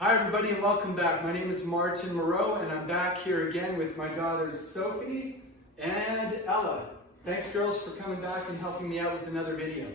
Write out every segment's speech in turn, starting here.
Hi everybody and welcome back. My name is Martin Moreau and I'm back here again with my daughters Sophie and Ella. Thanks girls for coming back and helping me out with another video.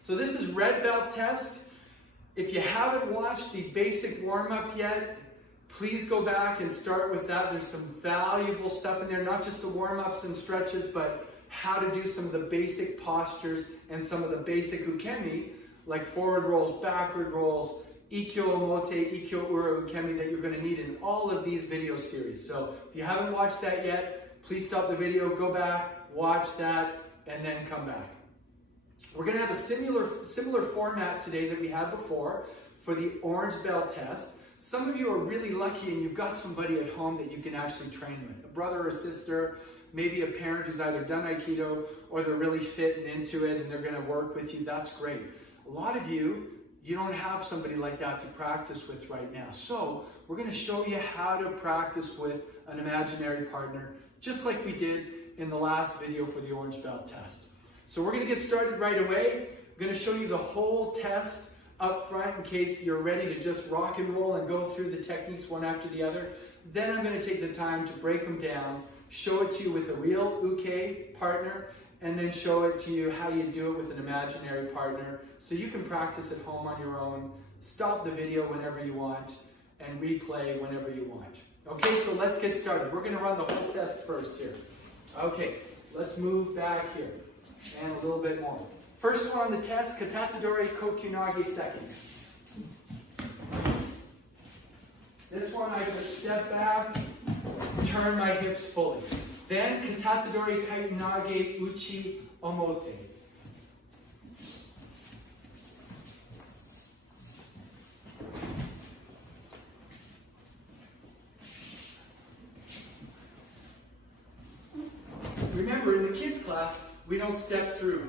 So this is red belt test. If you haven't watched the basic warm-up yet, please go back and start with that. There's some valuable stuff in there, not just the warm-ups and stretches, but how to do some of the basic postures and some of the basic ukemi, like forward rolls, backward rolls, Ikkyo Omote, Ikkyo Ura Ukemi that you're going to need in all of these video series. So if you haven't watched that yet, please stop the video, go back, watch that, and then come back. We're going to have a similar format today that we had before for the orange belt test. Some of you are really lucky and you've got somebody at home that you can actually train with. A brother or sister, maybe a parent who's either done Aikido or they're really fit and into it and they're going to work with you. That's great. A lot of you don't have somebody like that to practice with right now. So we're going to show you how to practice with an imaginary partner, just like we did in the last video for the orange belt test. So we're going to get started right away. I'm going to show you the whole test up front in case you're ready to just rock and roll and go through the techniques one after the other. Then I'm going to take the time to break them down, show it to you with a real uke partner, and then show it to you how you do it with an imaginary partner so you can practice at home on your own, stop the video whenever you want, and replay whenever you want. Okay, so let's get started. We're going to run the whole test first here. Okay, let's move back here and a little bit more. First one on the test, kontenteduri kokunage second. This one I just step back, turn my hips fully. Then kontenteduri kokunage uchi omote. Remember, in the kids class, we don't step through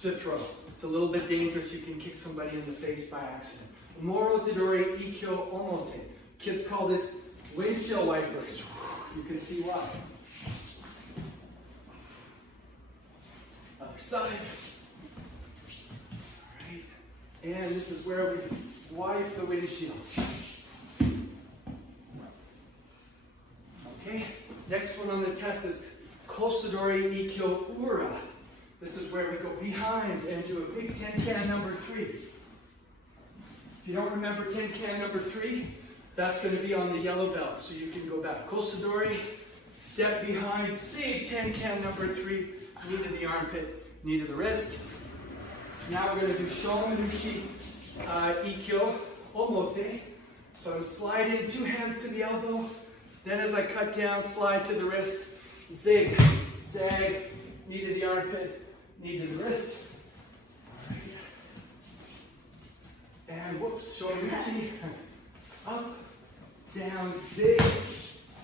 to throw. It's a little bit dangerous. You can kick somebody in the face by accident. Moreau Sensei ikkyo omote. Kids call this windshield wipers. You can see why. Other side. All right. And this is where we wipe the windshields. Okay. Next one on the test is kosidori ikkyo ura. This is where we go behind and do a big ten can number 3. If you don't remember 10 can number 3, that's going to be on the yellow belt, so you can go back. Kosidori, step behind, big 10 can number 3, knee to the armpit, knee to the wrist. Now we're going to do shomunushi ikkyo omote. So I'm sliding 2 hands to the elbow. Then as I cut down, slide to the wrist, zig, zag, knee to the armpit, knee to the wrist. All right. And whoops, shomunushi, up, down, zig,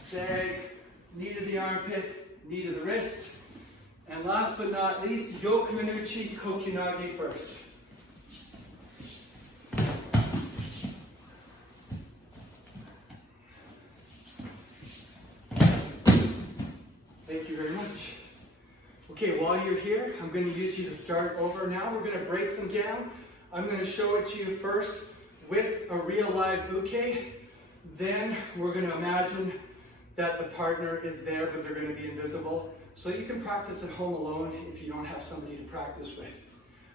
zag, knee to the armpit, knee to the wrist. And last but not least, yokomenuchi kokunage first. Thank you very much. Okay, while you're here, I'm going to use you to start over now. We're going to break them down. I'm going to show it to you first with a real live uke. Then we're going to imagine that the partner is there, but they're going to be invisible. So you can practice at home alone if you don't have somebody to practice with.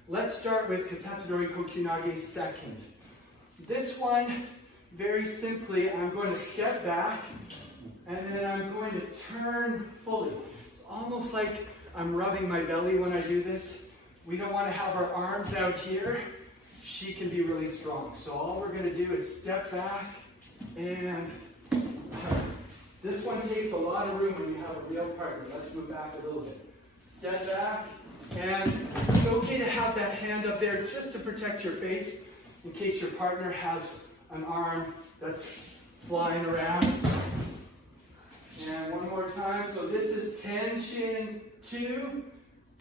Let's start with kontenteduri kokunage second. This one, very simply, I'm going to step back and then I'm going to turn fully. It's almost like I'm rubbing my belly when I do this. We don't want to have our arms out here. She can be really strong. So all we're going to do is step back and turn. This one takes a lot of room when you have a real partner. Let's move back a little bit. Step back, and it's okay to have that hand up there just to protect your face in case your partner has an arm that's flying around. And one more time. So this is tension 2,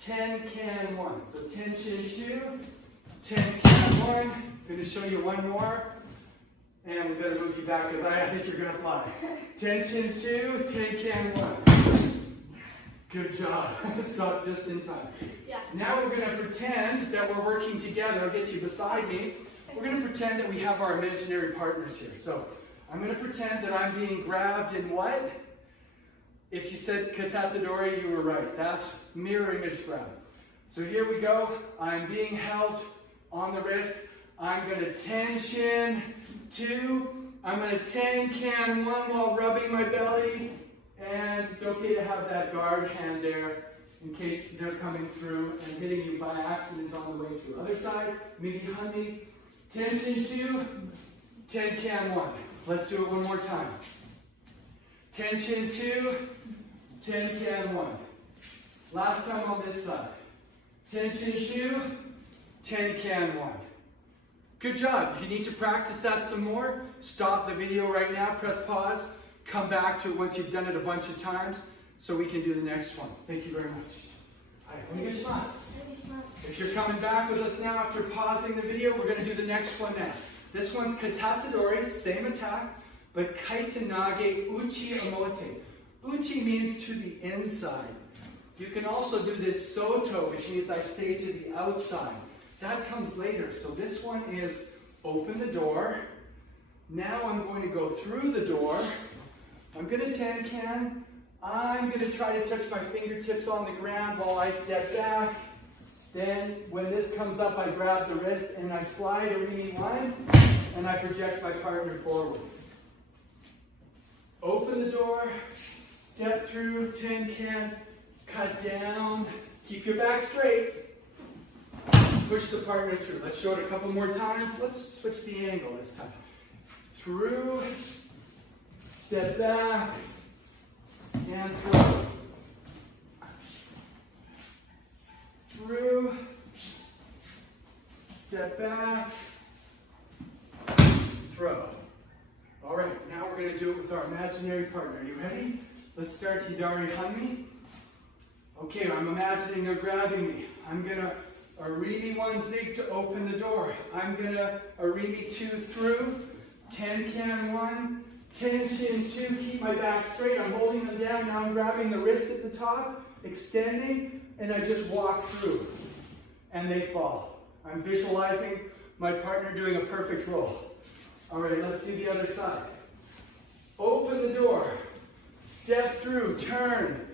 10 can 1. So tension 2, 10 can 1. I'm going to show you one more. And we better move you back because I think you're going to fly. Tension 2, 10 can 1. Good job. Stop just in time. Yeah. Now we're going to pretend that we're working together. I'll get you beside me. we're going to pretend that we have our imaginary partners here. So I'm going to pretend that I'm being grabbed in what? If you said contenteduri, you were right. That's mirror image grab. So here we go. I'm being held on the wrist. I'm going to tension 2. I'm going to ten-can 1 while rubbing my belly. And it's okay to have that guard hand there in case they're coming through and hitting you by accident on the way through. Other side, migi handi, tension 2, ten-can 1. Let's do it one more time. Tension 2, ten-can 1. Last time on this side. Tension 2, ten-can 1. Good job. If you need to practice that some more, stop the video right now, press pause, come back to it once you've done it a bunch of times so we can do the next one. Thank you very much. If you're coming back with us now after pausing the video, we're going to do the next one now. This one's kontenteduri, same attack, but kokunage uchi omote. Uchi means to the inside. You can also do this soto, which means I stay to the outside. That comes later. So this one is open the door. Now I'm going to go through the door. I'm going to ten-can. I'm going to try to touch my fingertips on the ground while I step back. Then when this comes up, I grab the wrist and I slide a rini line and I project my partner forward. Open the door, step through, ten-can, cut down, keep your back straight. Push the partner through. Let's show it a couple more times. Let's switch the angle this time. Through, step back, and through. Through, step back, throw. All right, now we're going to do it with our imaginary partner. Are you ready? Let's start hidari hanmi. Okay, I'm imagining they're grabbing me. I'm going to arimi 1 zig to open the door. I'm going to arimi 2 through, ten-can 1, tension 2, keep my back straight. I'm holding them down. Now I'm grabbing the wrist at the top, extending, and I just walk through. And they fall. I'm visualizing my partner doing a perfect roll. All right, let's do the other side. Open the door, step through, turn,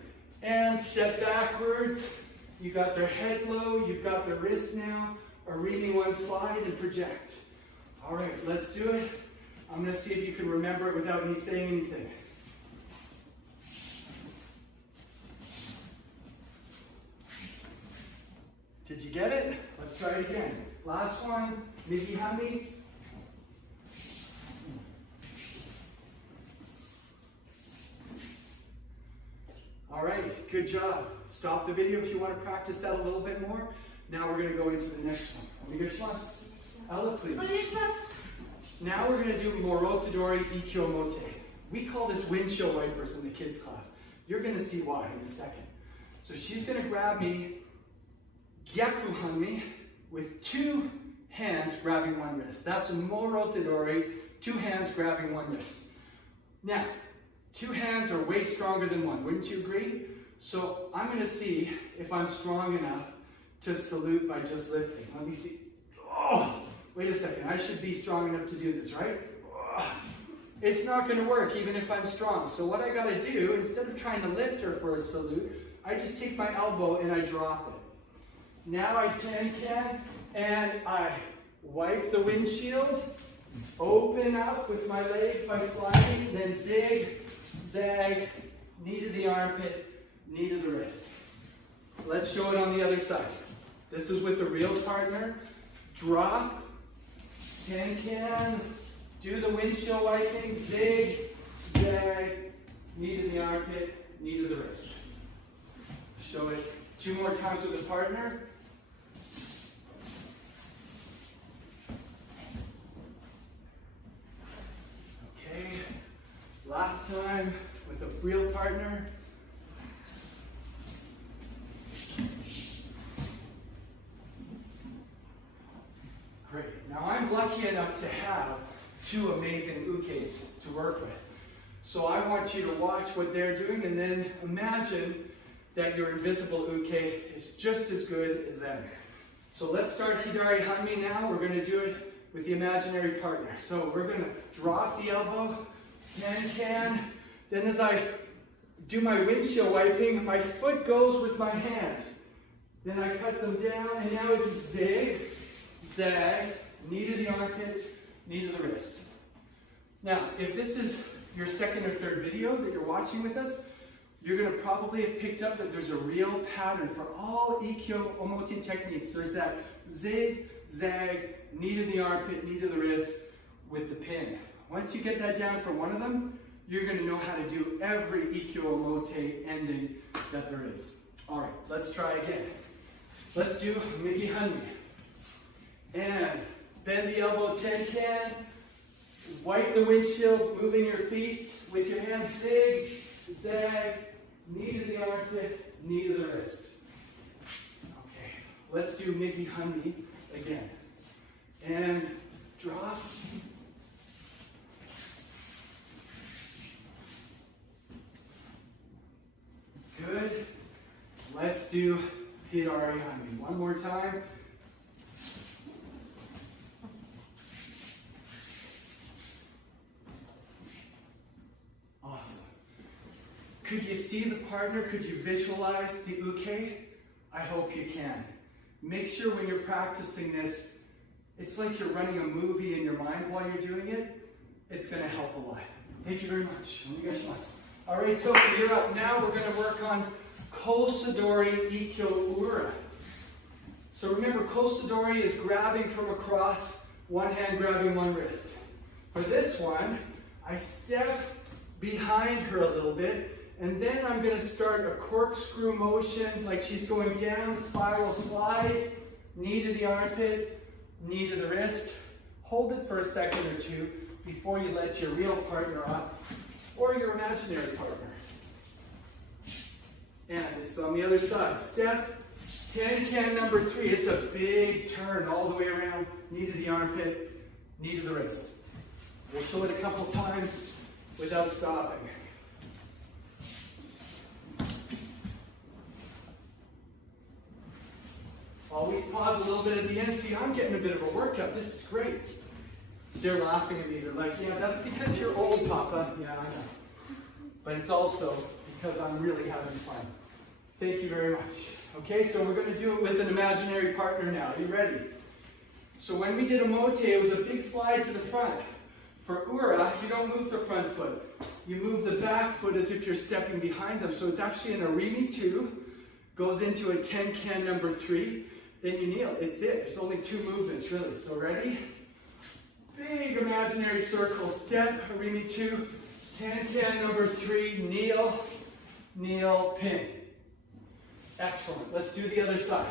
and step backwards. You got their head low, you've got their wrist now. Arimi 1 slide and project. All right, let's do it. I'm going to see if you can remember it without me saying anything. Did you get it? Let's try it again. Last one, migi handi. All right, good job. Stop the video if you want to practice that a little bit more. Now we're going to go into the next one. Onegaishimasu. Ella, please. Now we're going to do Moreau Sensei. We call this windshield wipers in the kids class. You're going to see why in a second. So she's going to grab me, gyaku hanmi, with 2 hands grabbing 1 wrist. That's a Moreau Sensei, 2 hands grabbing 1 wrist. Now, 2 hands are way stronger than 1, wouldn't you agree? So I'm going to see if I'm strong enough to salute by just lifting. Let me see. Oh, wait a second. I should be strong enough to do this, right? Oh, it's not going to work even if I'm strong. So what I got to do, instead of trying to lift her for a salute, I just take my elbow and I drop it. Now I ten-can and I wipe the windshield, open up with my legs by sliding, then zig, zag, knee to the armpit, knee to the wrist. Let's show it on the other side. This is with a real partner. Drop, ten-can, do the windshield wiping, zig, zag, knee to the armpit, knee to the wrist. Show it 2 more times with a partner. Okay, last time with a real partner. Great. Now I'm lucky enough to have 2 amazing ukes to work with. So I want you to watch what they're doing and then imagine that your invisible uke is just as good as them. So let's start hidari hanmi now. We're going to do it with the imaginary partner. So we're going to drop the elbow, can. Then as I do my windshield wiping, my foot goes with my hand. Then I cut them down, and now it's zig, zag, knee to the armpit, knee to the wrist. Now, if this is your second or third video that you're watching with us, you're going to probably have picked up that there's a real pattern for all Ikkyo Omote techniques. There's that zig, zag, knee to the armpit, knee to the wrist with the pin. Once you get that down for one of them, you're going to know how to do every Ikkyo Omote ending that there is. All right, let's try again. Let's do Migi Hanmi. And bend the elbow, can. Wipe the windshield, moving your feet with your hands, zig, zag, knee to the armpit, knee to the wrist. Okay, let's do Migi Hanmi again. And drop. Good. Let's do Hidari Hanmi. One more time. Awesome. Could you see the partner? Could you visualize the uke? I hope you can. Make sure when you're practicing this, it's like you're running a movie in your mind while you're doing it. It's going to help a lot. Thank you very much. All right, so you're up. Now we're going to work on kosidori ikkyo ura. So remember, kosidori is grabbing from across, one hand grabbing one wrist. For this one, I step behind her a little bit, and then I'm going to start a corkscrew motion, like she's going down, spiral slide, knee to the armpit, knee to the wrist. Hold it for a second or two before you let your real partner up, or your imaginary partner. And it's on the other side. Step, can number 3. It's a big turn all the way around, knee to the armpit, knee to the wrist. We'll show it a couple times without stopping. Always pause a little bit at the end. See, I'm getting a bit of a workout. This is great. They're laughing at me. They're like, yeah, that's because you're old, Papa. Yeah, I know. But it's also because I'm really having fun. Thank you very much. Okay, so we're going to do it with an imaginary partner now. Are you ready? So when we did Omote, it was a big slide to the front. For Ura, you don't move the front foot. You move the back foot as if you're stepping behind them. So it's actually an Arimi 2, goes into a can number 3, then you kneel. It's it. There's only 2 movements, really. So ready? Big imaginary circle. Step, Arimi 2, can number 3, kneel, kneel, pin. Excellent. Let's do the other side.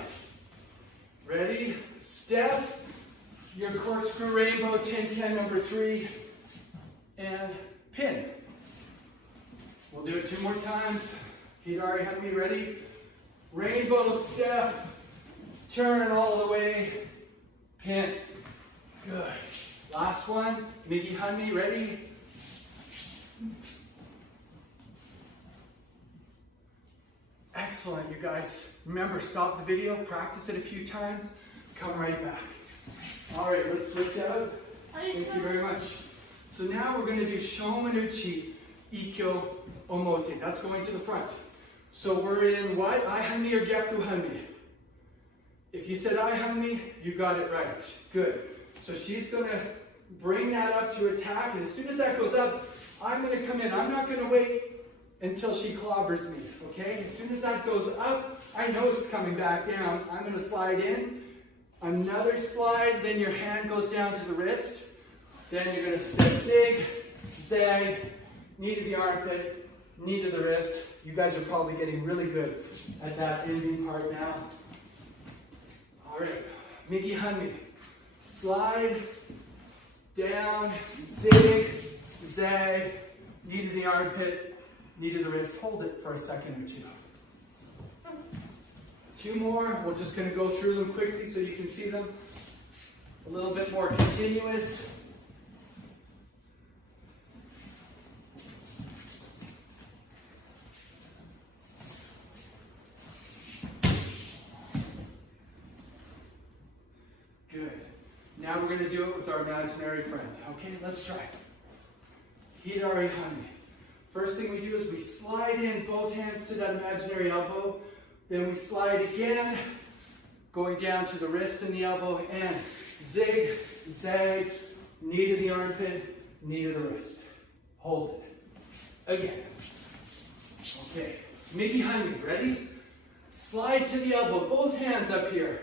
Ready? Step, your corkscrew rainbow, can number 3, and pin. We'll do it 2 more times. Hidari Hanmi, ready? Rainbow step, turn all the way, pin. Good. Last one, Migi Hanmi, ready? Excellent, you guys. Remember, stop the video, practice it a few times, come right back. All right, let's switch out. Thank you very much. So now we're going to do Shomanuchi Ikkyo Omote. That's going to the front. So we're in what? Ai Hanmi or Gyaku Hanmi? If you said Ai Hanmi, you got it right. Good. So she's going to bring that up to attack, and as soon as that goes up, I'm going to come in. I'm not going to wait until she clobbers me, okay? As soon as that goes up, I know it's coming back down. I'm going to slide in. Another slide, then your hand goes down to the wrist. Then you're going to step zig, zag, knee to the armpit, knee to the wrist. You guys are probably getting really good at that ending part now. All right, Migi Hanmi. Slide, down, zig, zag, knee to the armpit, knee to the wrist. Hold it for a second or 2. 2 more. We're just going to go through them quickly so you can see them a little bit more continuous. Good. Now we're going to do it with our imaginary friend. Okay, let's try. Kosidori hame. First thing we do is we slide in both hands to that imaginary elbow. Then we slide again, going down to the wrist and the elbow, and zig, zag, knee to the armpit, knee to the wrist. Hold it. Again. Okay, Miki hame, ready? Slide to the elbow, both hands up here.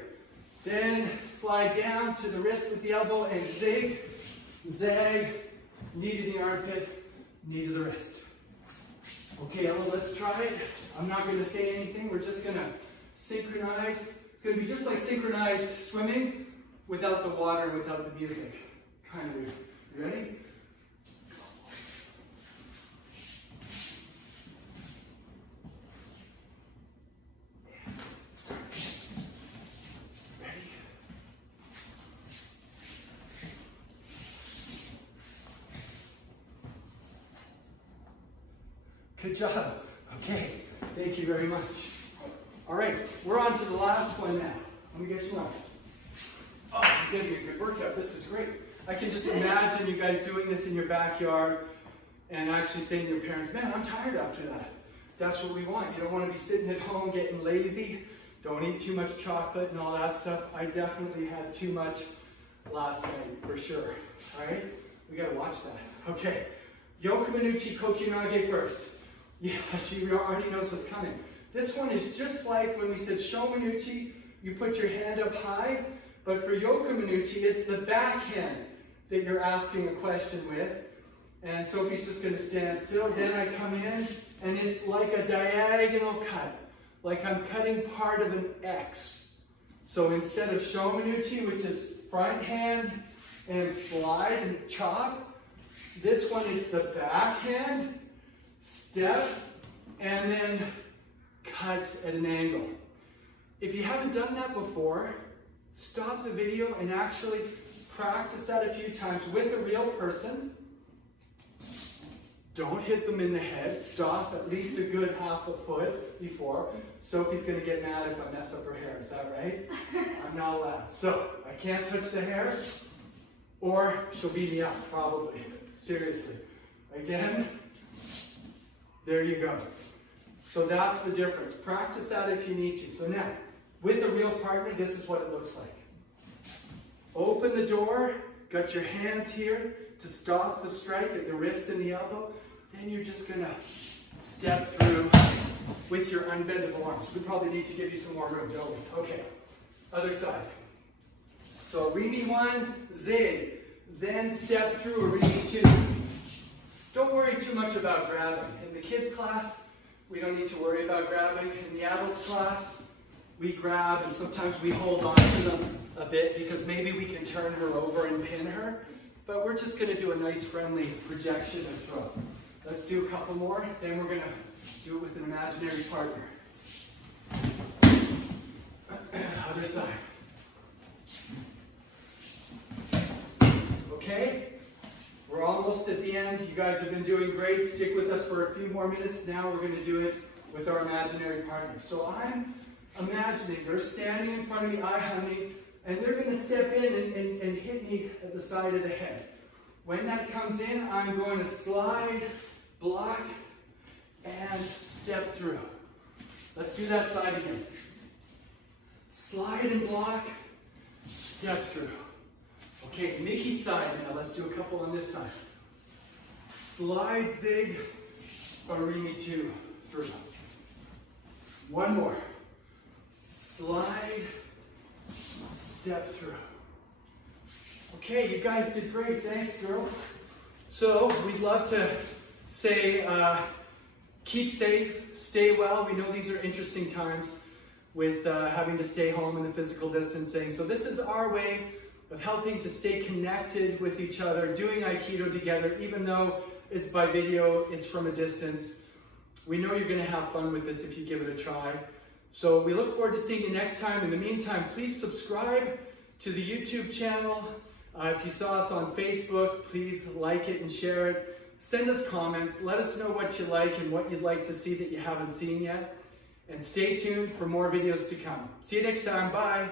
Then slide down to the wrist with the elbow and zig, zag, knee to the armpit, knee to the wrist. Okay, Ella, let's try it. I'm not going to say anything. We're just going to synchronize. It's going to be just like synchronized swimming without the water and without the music. Kind of weird. You ready? Good job. Okay, thank you very much. All right, we're on to the last one now. Let me get you on. Oh, you're getting a good workout. This is great. I can just imagine you guys doing this in your backyard and actually saying to your parents, man, I'm tired after that. That's what we want. You don't want to be sitting at home getting lazy. Don't eat too much chocolate and all that stuff. I definitely had too much last night, for sure. All right, we got to watch that. Okay, Yokomanuchi kokunage first. Yeah, she already knows what's coming. This one is just like when we said shomanuchi, you put your hand up high, but for yokomanuchi, it's the back hand that you're asking a question with. And Sophie's just going to stand still. Then I come in, and it's like a diagonal cut, like I'm cutting part of an X. So instead of shomanuchi, which is front hand and slide and chop, this one is the back hand, step, and then cut at an angle. If you haven't done that before, stop the video and actually practice that a few times with a real person. Don't hit them in the head. Stop at least a good half a foot before. Sophie's going to get mad if I mess up her hair. Is that right? I'm not allowed. So I can't touch the hair, or she'll beat me up, probably. Seriously. Again. There you go. So that's the difference. Practice that if you need to. So now, with a real partner, this is what it looks like. Open the door, got your hands here to stop the strike at the wrist and the elbow. Then you're just going to step through with your unbendable arms. We probably need to give you some more room, don't we? Okay, other side. So Rimi 1, zig. Then step through a Rimi 2. Don't worry too much about grabbing. In the kids' class, we don't need to worry about grabbing. In the adults' class, we grab and sometimes we hold on to them a bit because maybe we can turn her over and pin her. But we're just going to do a nice friendly projection and throw. Let's do a couple more, then we're going to do it with an imaginary partner. Other side. Okay? We're almost at the end. You guys have been doing great. Stick with us for a few more minutes. Now we're going to do it with our imaginary partner. So I'm imagining they're standing in front of me, honey, and they're going to step in and hit me at the side of the head. When that comes in, I'm going to slide, block, and step through. Let's do that side again. Slide and block, step through. Okay, Mickey side now. Let's do a couple on this side. Slide, zig, Rimi 2 through. One more. Slide, step through. Okay, you guys did great. Thanks, girls. So we'd love to say keep safe, stay well. We know these are interesting times with having to stay home and the physical distancing. So this is our way of helping to stay connected with each other, doing Aikido together, even though it's by video, it's from a distance. We know you're going to have fun with this if you give it a try. So we look forward to seeing you next time. In the meantime, please subscribe to the YouTube channel. If you saw us on Facebook, please like it and share it. Send us comments. Let us know what you like and what you'd like to see that you haven't seen yet. And stay tuned for more videos to come. See you next time. Bye.